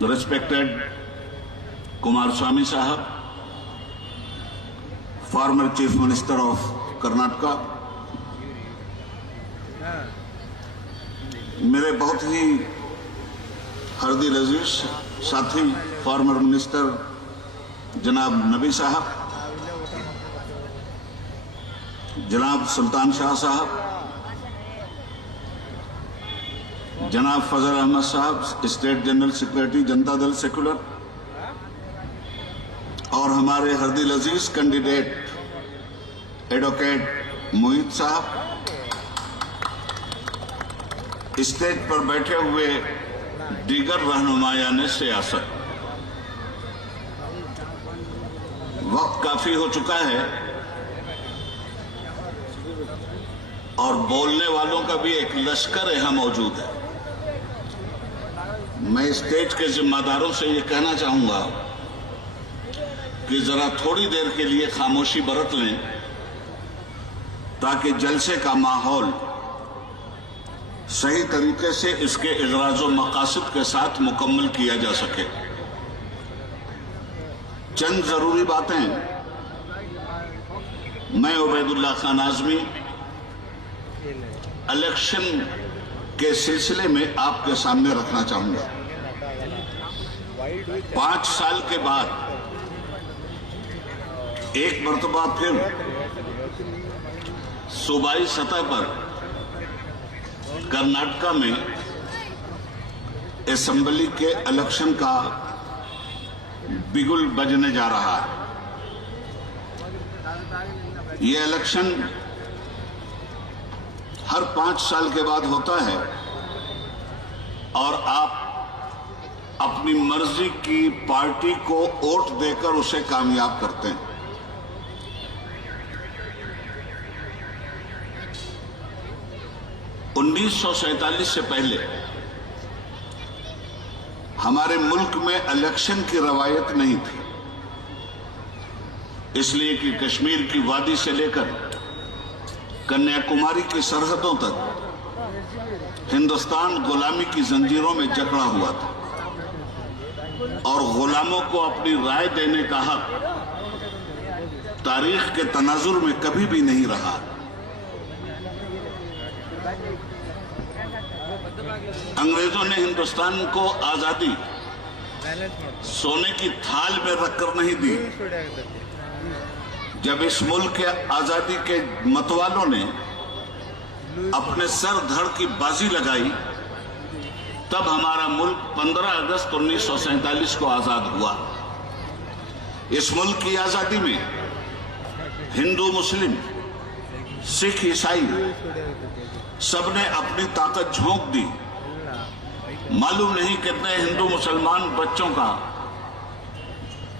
respected Kumaraswamy Sahab, former Chief Minister of Karnataka, मेरे बहुत ही हरदी अजीज साथी फॉर्मर मिनिस्टर जनाब नबी साहब, जनाब सुल्तान शाह साहब, जनाब फजल अहमद साहब, state general secretary Janata Dal secular, और हमारे हरदिल अजीज कैंडिडेट एडवोकेट मोहित साहब, स्टेज पर बैठे हुए दीगर रहनुमायान सियासत। वक्त काफी हो चुका है और बोलने वालों का भी एक लश्कर यहाँ मौजूद है। मैं स्टेज के जिम्मेदारों से ये कहना चाहूंगा कि जरा थोड़ी देर के लिए खामोशी बरत लें ताकि जलसे का माहौल सही तरीके से इसके इगराज़ो मकासद के साथ मुकम्मल किया जा सके। चंद जरूरी बातें मैं उबैदुल्लाह खान आज़मी इलेक्शन के सिलसिले में आपके सामने रखना चाहूंगा। 5 साल के बाद एक मर्तबा फिर सूबाई सतह पर कर्नाटका में असेंबली के इलेक्शन का बिगुल बजने जा रहा है। ये इलेक्शन हर 5 साल के बाद होता है और आप अपनी मर्जी की पार्टी को वोट देकर उसे कामयाब करते हैं। 1947 से पहले हमारे मुल्क में इलेक्शन की रवायत नहीं थी, इसलिए कि कश्मीर की वादी से लेकर कन्याकुमारी की सरहदों तक हिंदुस्तान गुलामी की जंजीरों में जकड़ा हुआ था और गुलामों को अपनी राय देने का हक तारीख के तनाजुर में कभी भी नहीं रहा। अंग्रेजों ने हिंदुस्तान को आजादी सोने की थाल में रखकर नहीं दी। जब इस मुल्क के आजादी के मतवालों ने अपने सर धड़ की बाजी लगाई तब हमारा मुल्क 15 अगस्त 1947 को आजाद हुआ। इस मुल्क की आजादी में हिंदू, मुस्लिम, सिख, ईसाई सबने अपनी ताकत झोंक दी। मालूम नहीं कितने हिंदू मुसलमान बच्चों का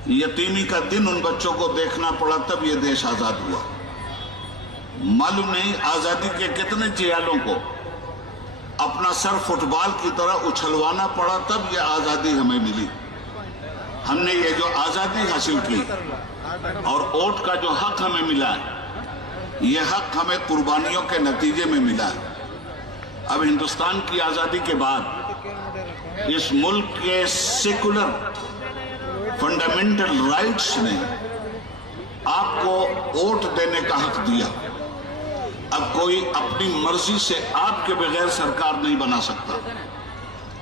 यतीमी का दिन उन बच्चों को देखना पड़ा तब ये देश आजाद हुआ। मालूम नहीं आजादी के कितने जियालों को अपना सर फुटबॉल की तरह उछलवाना पड़ा तब ये आजादी हमें मिली। हमने ये जो आजादी हासिल की और वोट का जो हक हमें मिला है, ये हक हमें कुर्बानियों के नतीजे में मिला है। अब हिंदुस्तान की आजादी के बाद इस मुल्क के सेकुलर फंडामेंटल राइट्स ने आपको वोट देने का हक दिया। अब कोई अपनी मर्जी से आपके बगैर सरकार नहीं बना सकता।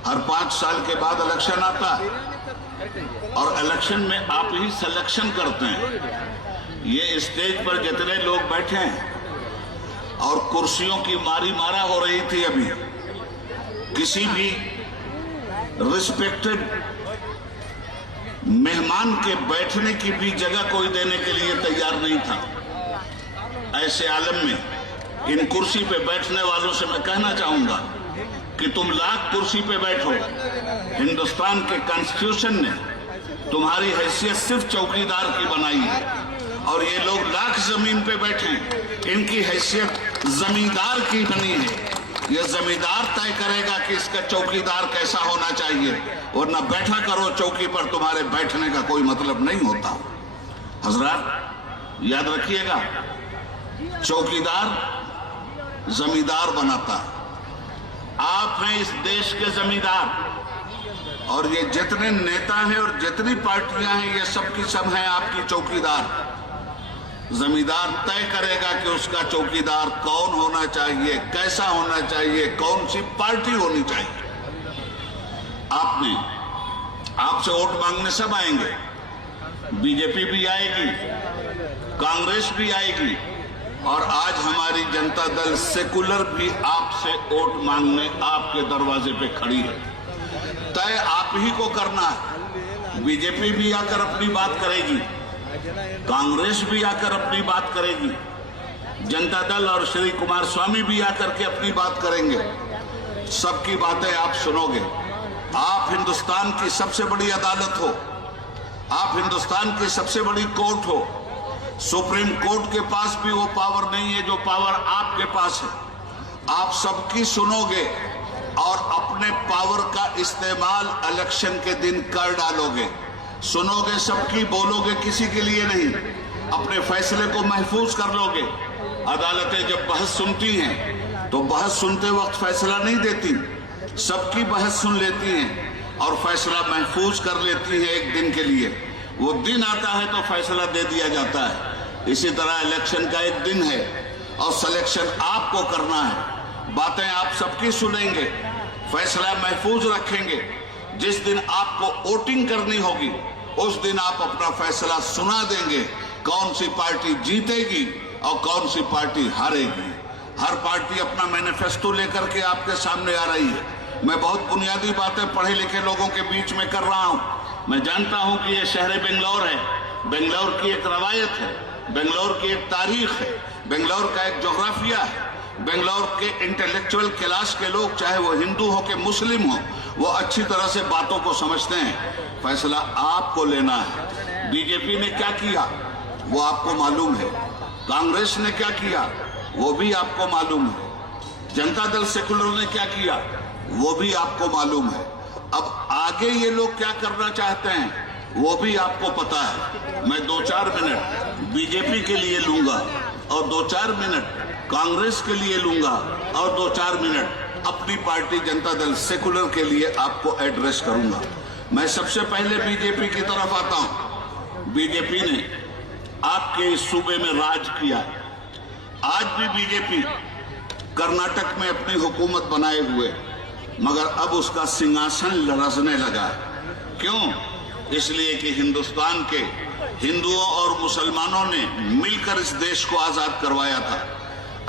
हर 5 साल के बाद इलेक्शन आता है और इलेक्शन में आप ही सिलेक्शन करते हैं। ये स्टेज पर जितने लोग बैठे हैं और कुर्सियों की मारी मारा हो रही थी, अभी किसी भी रिस्पेक्टेड मेहमान के बैठने की भी जगह कोई देने के लिए तैयार नहीं था। ऐसे आलम में इन कुर्सी पे बैठने वालों से मैं कहना चाहूंगा कि तुम लाख कुर्सी पे बैठो, हिंदुस्तान के कॉन्स्टिट्यूशन ने तुम्हारी हैसियत सिर्फ चौकीदार की बनाई है और ये लोग लाख जमीन पे बैठे, इनकी हैसियत जमींदार की बनी है। ये जमींदार तय करेगा कि इसका चौकीदार कैसा होना चाहिए, वरना बैठा करो चौकी पर, तुम्हारे बैठने का कोई मतलब नहीं होता। हजरात याद रखिएगा, चौकीदार जमींदार बनाता है। आप हैं इस देश के जमींदार। और ये जितने नेता हैं और जितनी पार्टियां हैं, ये सब की सब हैं आपकी चौकीदार। जमींदार तय करेगा कि उसका चौकीदार कौन होना चाहिए, कैसा होना चाहिए, कौन सी पार्टी होनी चाहिए। आपसे वोट मांगने सब आएंगे, बीजेपी भी आएगी, कांग्रेस भी आएगी, और आज हमारी जनता दल सेकुलर भी आपसे वोट मांगने आपके दरवाजे पे खड़ी है। तय आप ही को करना है। बीजेपी भी आकर अपनी बात करेगी, कांग्रेस भी आकर अपनी बात करेगी, जनता दल और श्री कुमार स्वामी भी आकर के अपनी बात करेंगे। सबकी बातें आप सुनोगे। आप हिंदुस्तान की सबसे बड़ी अदालत हो, आप हिंदुस्तान की सबसे बड़ी कोर्ट हो। सुप्रीम कोर्ट के पास भी वो पावर नहीं है जो पावर आपके पास है। आप सबकी सुनोगे और अपने पावर का इस्तेमाल इलेक्शन के दिन कर डालोगे। सुनोगे सबकी, बोलोगे किसी के लिए नहीं। अपने फैसले को महफूज कर लोगे। अदालतें जब बहस सुनती हैं तो बहस सुनते वक्त फैसला नहीं देती, सबकी बहस सुन लेती हैं और फैसला महफूज कर लेती हैं एक दिन के लिए। वो दिन आता है तो फैसला दे दिया जाता है। इसी तरह इलेक्शन का एक दिन है और सिलेक्शन आपको करना है। बातें आप सबकी सुनेंगे, फैसला महफूज रखेंगे। जिस दिन आपको वोटिंग करनी होगी उस दिन आप अपना फैसला सुना देंगे, कौन सी पार्टी जीतेगी और कौन सी पार्टी हारेगी। हर पार्टी अपना मैनिफेस्टो लेकर के आपके सामने आ रही है। मैं बहुत बुनियादी बातें पढ़े लिखे लोगों के बीच में कर रहा हूं। मैं जानता हूं कि ये शहर बेंगलोर है, बेंगलोर की एक रवायत है, बेंगलोर की एक तारीख है, बेंगलोर का एक जोग्राफिया है। बेंगलोर के इंटेलेक्चुअल क्लास के लोग, चाहे वो हिंदू हो कि मुस्लिम हो, वो अच्छी तरह से बातों को समझते हैं। फैसला आपको लेना है। बीजेपी ने क्या किया वो आपको मालूम है, कांग्रेस ने क्या किया वो भी आपको मालूम है, जनता दल सेकुलर ने क्या किया वो भी आपको मालूम है। अब आगे ये लोग क्या करना चाहते हैं वो भी आपको पता है। मैं 2-4 मिनट बीजेपी के लिए लूंगा और 2-4 मिनट कांग्रेस के लिए लूंगा और 2-4 मिनट अपनी पार्टी जनता दल सेकुलर के लिए आपको एड्रेस करूंगा। मैं सबसे पहले बीजेपी की तरफ आता हूं। बीजेपी ने आपके इस सूबे में राज किया। आज भी बीजेपी कर्नाटक में अपनी हुकूमत बनाए हुए, मगर अब उसका सिंहासन लरसने लगा। क्यों? इसलिए कि हिंदुस्तान के हिंदुओं और मुसलमानों ने मिलकर इस देश को आजाद करवाया था।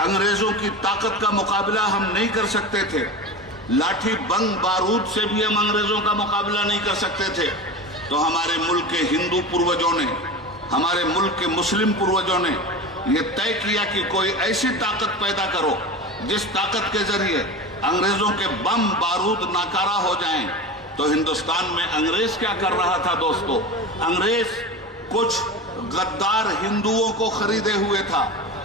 अंग्रेजों की ताकत का मुकाबला हम नहीं कर सकते थे। लाठी बंग बारूद से भी हम अंग्रेजों का मुकाबला नहीं कर सकते थे। तो हमारे मुल्क के हिंदू पूर्वजों ने, हमारे मुल्क के मुस्लिम पूर्वजों ने यह तय किया कि कोई ऐसी ताकत पैदा करो जिस ताकत के जरिए अंग्रेजों के बम बारूद नाकारा हो जाएं। तो हिंदुस्तान में अंग्रेज क्या कर रहा था दोस्तों? अंग्रेज कुछ गद्दार हिंदुओं को खरीदे हुए था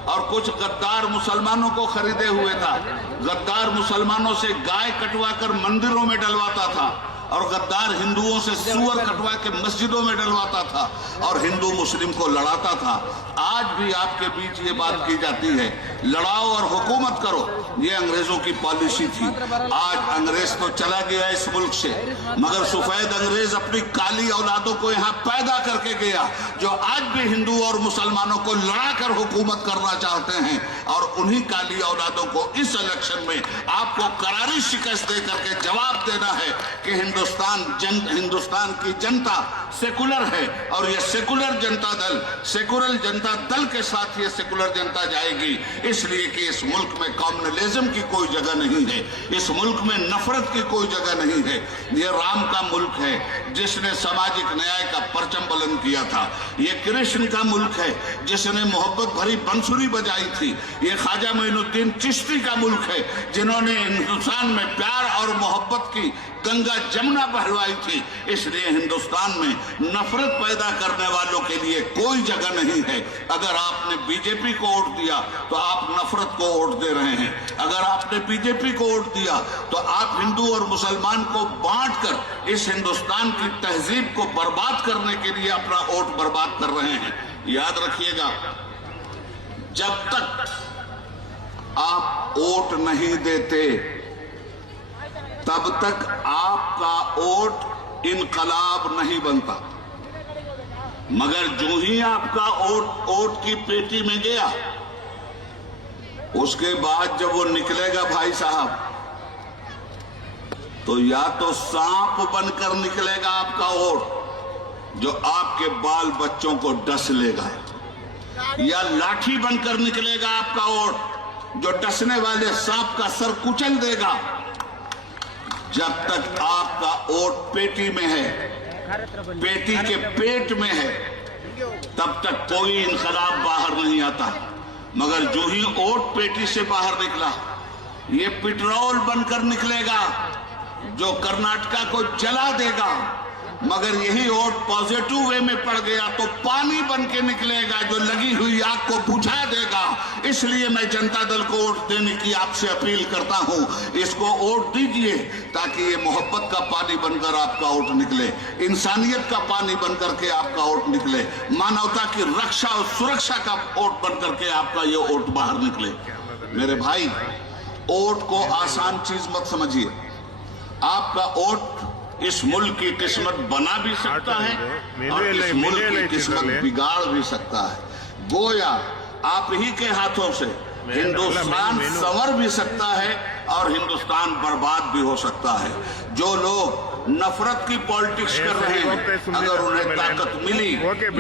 और कुछ गद्दार मुसलमानों को खरीदे हुए था। गद्दार मुसलमानों से गाय कटवा कर मंदिरों में डलवाता था और गद्दार हिंदुओं से सुअर कटवा के मस्जिदों में डलवाता था और हिंदू मुस्लिम को लड़ाता था। आज भी आपके बीच ये बात की जाती है, लड़ाओ और हुकूमत करो, ये अंग्रेजों की पॉलिसी थी। आज अंग्रेज तो चला गया इस मुल्क से, मगर सफेद अंग्रेज अपनी काली औलादों को यहाँ पैदा करके गया, जो आज भी हिंदू और मुसलमानों को लड़ाकर हुकूमत करना चाहते हैं। और उन्हीं काली औलादों को इस इलेक्शन में आपको करारी शिकस्त दे करके जवाब देना है कि हिंदुस्तान की जनता सेकुलर है और ये सेकुलर जनता दल, सेकुलर जनता दल के साथ ये सेकुलर जनता जाएगी। इसलिए कि इस मुल्क में कम्युनलिज्म की कोई जगह नहीं है, इस मुल्क में नफरत की कोई जगह नहीं है। ये राम का मुल्क है जिसने सामाजिक न्याय का परचम बुलंद किया था। ये कृष्ण का मुल्क है जिसने मोहब्बत भरी बंसुरी बजाई थी। ये ख्वाजा मोइनुद्दीन चिश्ती का मुल्क है जिन्होंने हिंदुस्तान में प्यार और मोहब्बत की गंगा जमुना बहलवाई थी। इसलिए हिंदुस्तान में नफरत पैदा करने वालों के लिए कोई जगह नहीं है। अगर आपने बीजेपी को वोट दिया तो आप नफरत को वोट दे रहे हैं। अगर आपने बीजेपी को वोट दिया तो आप हिंदू और मुसलमान को बांटकर इस हिंदुस्तान की तहजीब को बर्बाद करने के लिए अपना वोट बर्बाद कर रहे हैं। याद रखिएगा, जब तक आप वोट नहीं देते तब तक आपका वोट इनकलाब नहीं बनता। मगर जो ही आपका वोट की पेटी में गया, उसके बाद जब वो निकलेगा भाई साहब, तो या तो सांप बनकर निकलेगा आपका वोट जो आपके बाल बच्चों को डस लेगा, या लाठी बनकर निकलेगा आपका वोट जो डसने वाले सांप का सर कुचल देगा। जब तक आपका वोट पेटी में है, पेटी के पेट में है, तब तक कोई इनकलाब बाहर नहीं आता। मगर जो ही वोट पेटी से बाहर निकला, ये पेट्रोल बनकर निकलेगा जो कर्नाटका को जला देगा। मगर यही वोट पॉजिटिव वे में पड़ गया तो पानी बन के निकलेगा जो लगी हुई आग को बुझा देगा। इसलिए मैं जनता दल को वोट देने की आपसे अपील करता हूं, इसको वोट दीजिए ताकि ये मोहब्बत का पानी बनकर आपका वोट निकले, इंसानियत का पानी बनकर के आपका वोट निकले, मानवता की रक्षा और सुरक्षा का वोट बनकर के आपका ये वोट बाहर निकले। मेरे भाई, वोट को आसान चीज मत समझिए। आपका वोट इस मुल्क की किस्मत बना भी सकता है और इस मुल्क की किस्मत बिगाड़ भी सकता है। गोया आप ही के हाथों से हिंदुस्तान संवर भी सकता है और हिंदुस्तान बर्बाद भी हो सकता है। जो लोग नफरत की पॉलिटिक्स कर रहे हैं, अगर उन्हें ताकत मिली,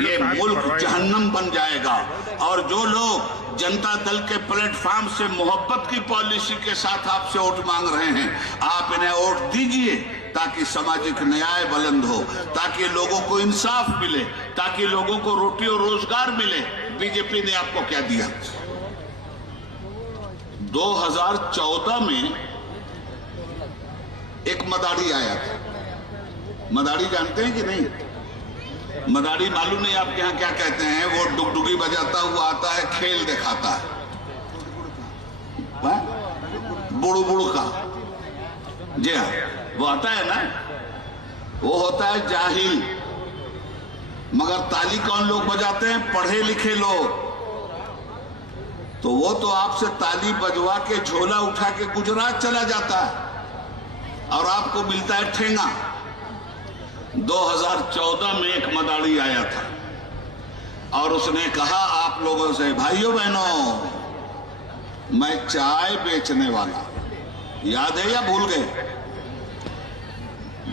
ये मुल्क जहन्नम बन जाएगा। और जो लोग जनता दल के प्लेटफॉर्म से मोहब्बत की पॉलिसी के साथ आपसे वोट मांग रहे हैं, आप इन्हें वोट दीजिए ताकि सामाजिक न्याय बुलंद हो, ताकि लोगों को इंसाफ मिले, ताकि लोगों को रोटी और रोजगार मिले। बीजेपी ने आपको क्या दिया? 2014 में एक मदारी आया था। मदारी जानते हैं कि नहीं? मदारी मालूम नहीं आपके यहाँ क्या कहते हैं? वो डुगडुगी बजाता हुआ आता है, खेल दिखाता है, बुड़ू बुड़ू का। जी हाँ, वो आता है ना, वो होता है जाहिल। मगर ताली कौन लोग बजाते हैं? पढ़े लिखे लोग। तो वो तो आपसे ताली बजवा के झोला उठा के गुजरात चला जाता है और आपको मिलता है ठेंगा। 2014 में एक मदारी आया था और उसने कहा आप लोगों से, भाइयों बहनों, मैं चाय बेचने वाला, याद है या भूल गए?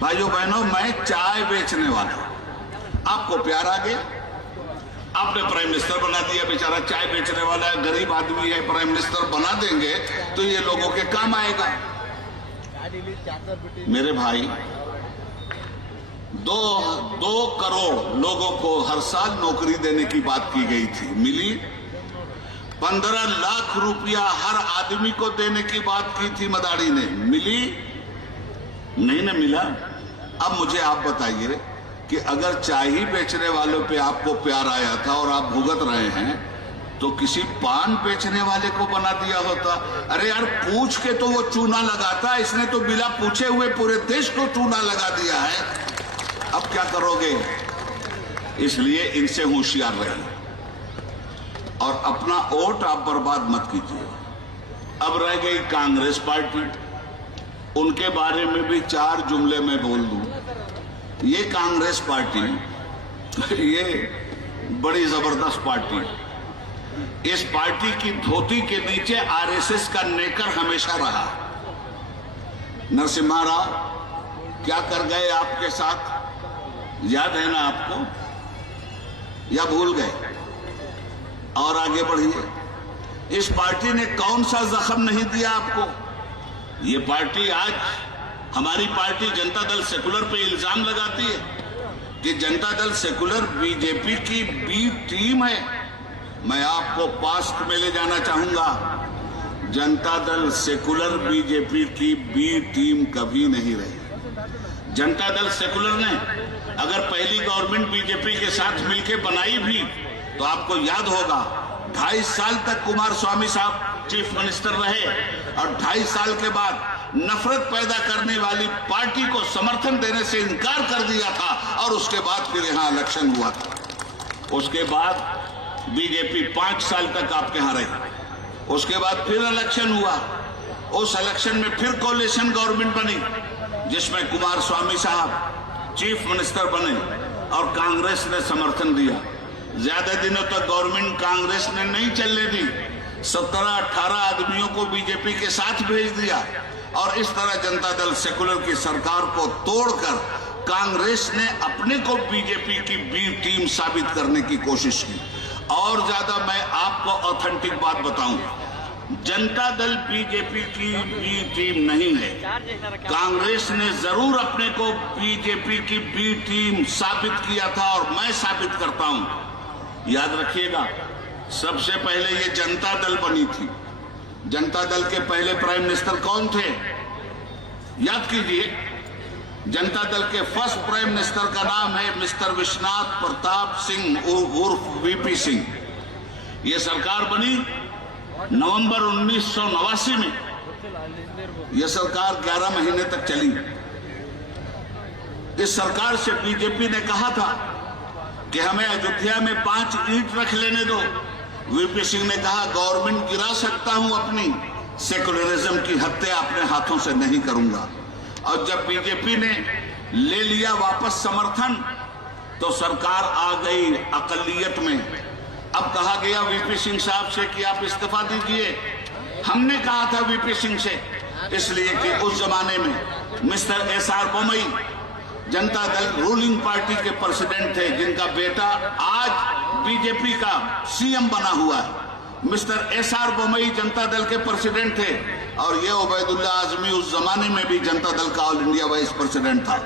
भाइयों बहनों, मैं चाय बेचने वाला। आपको प्यार आ गया, आपने प्राइम मिनिस्टर बना दिया। बेचारा चाय बेचने वाला है, गरीब आदमी है, प्राइम मिनिस्टर बना देंगे तो ये लोगों के काम आएगा। मेरे भाई, 2 करोड़ लोगों को हर साल नौकरी देने की बात की गई थी, मिली? 15 लाख रुपया हर आदमी को देने की बात की थी मदारी ने, मिली? नहीं ना मिला। अब मुझे आप बताइए कि अगर चाय ही बेचने वालों पे आपको प्यार आया था और आप भुगत रहे हैं, तो किसी पान बेचने वाले को बना दिया होता। अरे यार, पूछ के तो वो चूना लगाता, इसने तो बिना पूछे हुए पूरे देश को चूना लगा दिया है। अब क्या करोगे? इसलिए इनसे होशियार रहिए और अपना वोट आप बर्बाद मत कीजिए। अब रह गई कांग्रेस पार्टी, उनके बारे में भी 4 जुमले में बोल दूं। ये कांग्रेस पार्टी, ये बड़ी जबरदस्त पार्टी। इस पार्टी की धोती के नीचे आरएसएस का नेकर हमेशा रहा। नरसिम्हा राव क्या कर गए आपके साथ, याद है ना आपको, या भूल गए? और आगे बढ़िए। इस पार्टी ने कौन सा जख्म नहीं दिया आपको? ये पार्टी आज, हमारी पार्टी जनता दल सेकुलर पे इल्जाम लगाती है कि जनता दल सेकुलर बीजेपी की बी टीम है। मैं आपको पास्ट में ले जाना चाहूंगा। जनता दल सेकुलर बीजेपी की बी टीम कभी नहीं रही। जनता दल सेकुलर ने अगर पहली गवर्नमेंट बीजेपी के साथ मिलकर बनाई भी, तो आपको याद होगा 2.5 साल तक कुमार स्वामी साहब चीफ मिनिस्टर रहे और 2.5 साल के बाद नफरत पैदा करने वाली पार्टी को समर्थन देने से इनकार कर दिया था और उसके बाद फिर यहां इलेक्शन हुआ था। उसके बाद बीजेपी 5 साल तक आपके यहां रही। उसके बाद फिर इलेक्शन हुआ, उस इलेक्शन में फिर कोalition गवर्नमेंट बनी जिसमें कुमार स्वामी साहब चीफ मिनिस्टर बने और कांग्रेस ने समर्थन दिया। ज्यादा दिनों तक गवर्नमेंट कांग्रेस ने नहीं चलने दी, 17-18 आदमियों को बीजेपी के साथ भेज दिया और इस तरह जनता दल सेकुलर की सरकार को तोड़कर कांग्रेस ने अपने को बीजेपी की बी टीम साबित करने की कोशिश की। और ज्यादा मैं आपको ऑथेंटिक बात बताऊं, जनता दल बीजेपी की बी टीम नहीं है। कांग्रेस ने जरूर अपने को बीजेपी की बी टीम साबित किया था और मैं साबित करता हूं। याद रखिएगा, सबसे पहले ये जनता दल बनी थी। जनता दल के पहले प्राइम मिनिस्टर कौन थे? याद कीजिए, जनता दल के फर्स्ट प्राइम मिनिस्टर का नाम है मिस्टर विश्वनाथ प्रताप सिंह उर्फ वीपी सिंह। ये सरकार बनी नवंबर 1989 में। यह सरकार 11 महीने तक चली। इस सरकार से बीजेपी ने कहा था कि हमें अयोध्या में 5 ईंट रख लेने दो। वीपी सिंह ने कहा गवर्नमेंट गिरा सकता हूं अपनी, सेकुलरिज्म की हत्या अपने हाथों से नहीं करूंगा। और जब बीजेपी ने ले लिया वापस समर्थन तो सरकार आ गई अकलियत में। अब कहा गया वीपी सिंह साहब से कि आप इस्तीफा दीजिए। हमने कहा था वीपी सिंह से, इसलिए कि उस जमाने में mister SR Bommai Janata Dal ruling party के प्रेसिडेंट थे, जिनका बेटा आज बीजेपी का सीएम बना हुआ है। मिस्टर एसआर बोमई जनता दल के प्रेसिडेंट थे और ये उबैदुल्ला आजमी उस जमाने में भी जनता दल का ऑल इंडिया वाइस प्रेसिडेंट था।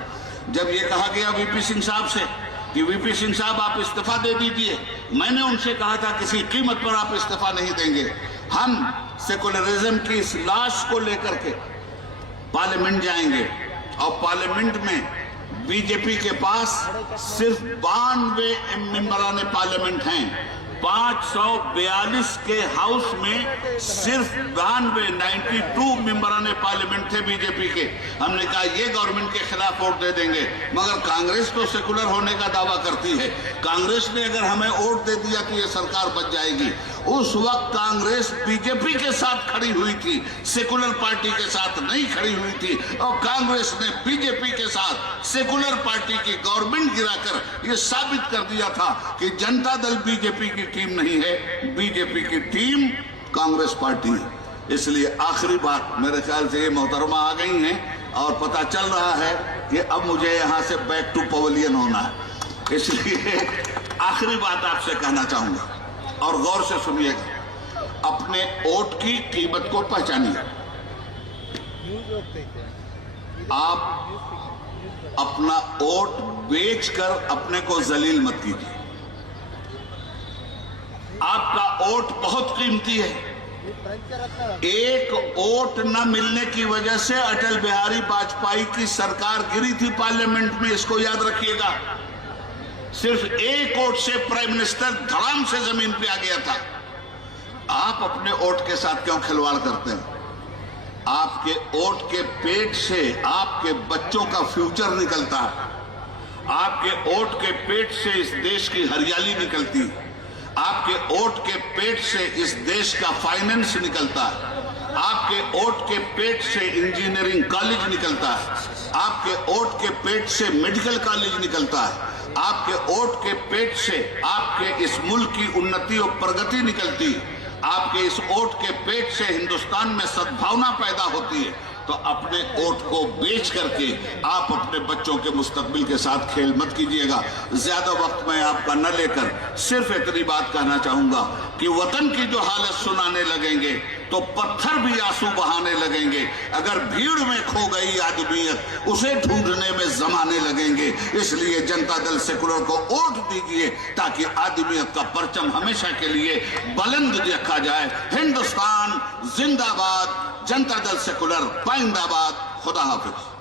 जब ये कहा गया वीपी सिंह साहब से कि वीपी सिंह साहब आप इस्तीफा दे दीजिए, मैंने उनसे कहा था किसी कीमत पर आप इस्तीफा नहीं देंगे। हम सेकुलरिज्म की इस लाश को लेकर के पार्लियामेंट जाएंगे और पार्लियामेंट में बीजेपी के पास सिर्फ 92 मेंबरान पार्लियामेंट हैं। 542 के हाउस में सिर्फ 92 मेंबरान पार्लियामेंट थे बीजेपी के। हमने कहा ये गवर्नमेंट के खिलाफ वोट दे देंगे, मगर कांग्रेस तो सेकुलर होने का दावा करती है। कांग्रेस ने अगर हमें वोट दे दिया तो ये सरकार बच जाएगी। उस वक्त कांग्रेस बीजेपी के साथ खड़ी हुई थी, सेकुलर पार्टी के साथ नहीं खड़ी हुई थी। और कांग्रेस ने बीजेपी के साथ सेकुलर पार्टी की गवर्नमेंट गिराकर ये साबित कर दिया था कि जनता दल बीजेपी की टीम नहीं है, बीजेपी की टीम कांग्रेस पार्टी है। इसलिए आखिरी बात, मेरे ख्याल से ये मोहतरमा आ गई हैं और पता चल रहा है कि अब मुझे यहां से बैक टू पवेलियन होना है। इसलिए आखिरी बात आपसे कहना चाहूंगा और गौर से सुनिएगा, अपने वोट की कीमत को पहचानिए। आप अपना वोट बेचकर अपने को जलील मत कीजिए। आपका वोट बहुत कीमती है। एक वोट न मिलने की वजह से अटल बिहारी वाजपेयी की सरकार गिरी थी पार्लियामेंट में, इसको याद रखिएगा। सिर्फ एक वोट से प्राइम मिनिस्टर धड़ाम से जमीन पे आ गया था। आप अपने वोट के साथ क्यों खिलवाड़ करते हैं? आपके वोट के पेट से आपके बच्चों का फ्यूचर निकलता है। आपके वोट के पेट से इस देश की हरियाली निकलती है। आपके वोट के पेट से इस देश का फाइनेंस निकलता है। आपके वोट के पेट से इंजीनियरिंग कॉलेज निकलता है। आपके वोट के पेट से मेडिकल कॉलेज निकलता है। आपके वोट के पेट से आपके इस मुल्क की उन्नति और प्रगति निकलती है। आपके इस वोट के पेट से हिंदुस्तान में सद्भावना पैदा होती है। तो अपने वोट को बेच करके आप अपने बच्चों के मुस्तकबिल के साथ खेल मत कीजिएगा। ज्यादा वक्त मैं आपका न लेकर सिर्फ इतनी बात कहना चाहूंगा कि वतन की जो हालत सुनाने लगेंगे तो पत्थर भी आंसू बहाने लगेंगे। अगर भीड़ में खो गई आदमियत उसे ढूंढने में जमाने लगेंगे। इसलिए जनता दल सेकुलर को वोट दीजिए ताकि आदमियत का परचम हमेशा के लिए बुलंद रखा जाए। हिंदुस्तान जिंदाबाद, जनता दल सेकुलर पाइंदाबाद। खुदा हाफिज।